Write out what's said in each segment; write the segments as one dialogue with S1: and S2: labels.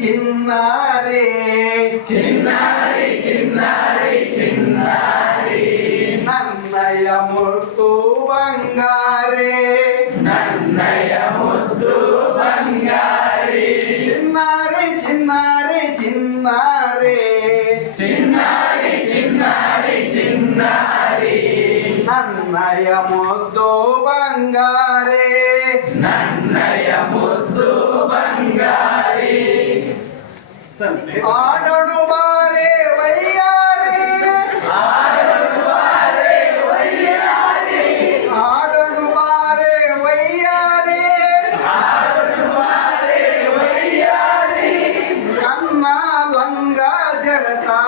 S1: చిన్నారే
S2: చిన్నారి చిన్నారి చిన్నారి.
S1: నన్నయ ముత్తు బంగారే.
S2: నన్నయ ముద్దు బంగారి.
S1: చిన్నారే చిన్నారే చిన్నారే.
S2: చిన్నారి చిన్నారి చిన్నారి.
S1: నన్నయ ముద్దు బంగారే.
S2: ஆடணுமாரே வையாரே
S1: ஆடணுமாரே வையாரே ஆடணுமாரே
S2: வையாரே வையாரே கண்ணா
S1: லங்கா ஜரதா.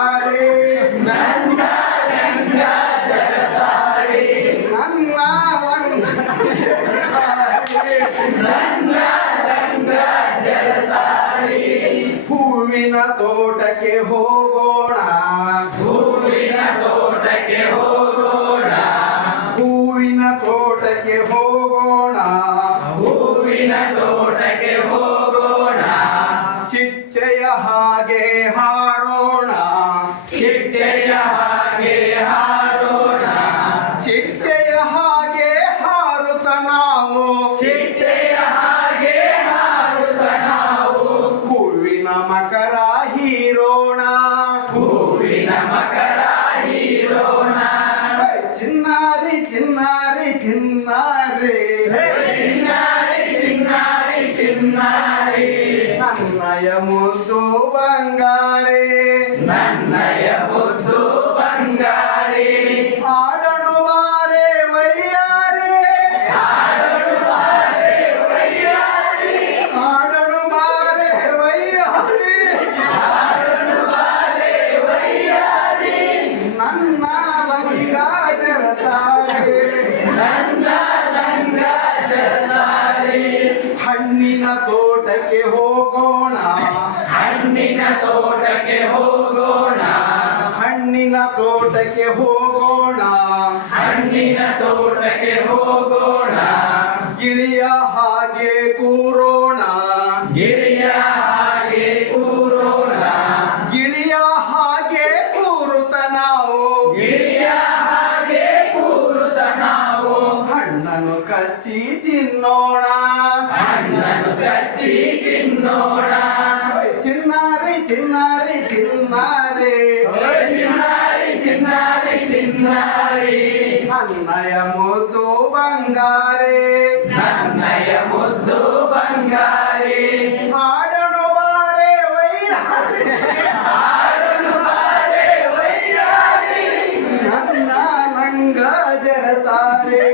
S1: ಹೋಗೋಣ.
S2: ಹೂವಿನ ತೋಟಕ್ಕೆ ಹೋಗೋಣ.
S1: ಹೂವಿನ ತೋಟಕ್ಕೆ ಹೋಗೋಣ.
S2: ಹೂವಿನ ತೋಟಕ್ಕೆ ಹೋಗೋಣ.
S1: ಚಿಟ್ಟೆಯ ಹಾಗೆ చిన్నారి చిన్నారి
S2: చిన్నారి. చిన్నారి చిన్నారి
S1: చిన్నారి. ತೋಟಕ್ಕೆ ಹೋಗೋಣ.
S2: ಹಣ್ಣಿನ ತೋಟಕ್ಕೆ ಹೋಗೋಣ.
S1: ಹಣ್ಣಿನ ತೋಟಕ್ಕೆ ಹೋಗೋಣ. ಗಿಳಿಯ ಹಾಗೆ ಕೂರೋಣ.
S2: ಗಿಳಿಯ ಹಾಗೆ ಕೂರೋಣ.
S1: ಗಿಳಿಯ ಹಾಗೆ ಕೂರುತ್ತ ನಾವು.
S2: ಗಿಳಿಯ ಹಾಗೆ ಕೂರುತ್ತ ನಾವು.
S1: ಹಣ್ಣನ್ನು ಕಚ್ಚಿ ತಿನ್ನೋಣ.
S2: ಹಣ್ಣನ್ನು ಕಚ್ಚಿ ತಿನ್ನೋಣ. చిన్నారి చిన్నారి.
S1: చిన్నారి చిన్నారి చిన్నారి.
S2: అన్నయ ముద్దు బంగారే.
S1: అన్నయ ముద్దు బంగారే.
S2: ఆడను బారే వైరారి
S1: ఆడను బారే వైరారి
S2: నన్న నంగ జరతారే.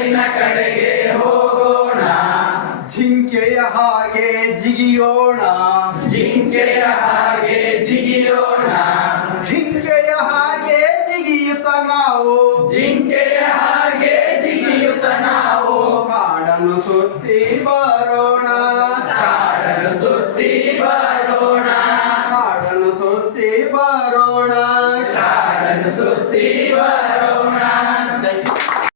S1: ಕಾಡಿನ ಕಡೆಗೆ ಹೋಗೋಣ. ಜಿಂಕೆಯ ಹಾಗೆ ಜಿಗಿಯೋಣ.
S2: ಜಿಂಕೆಯ ಹಾಗೆ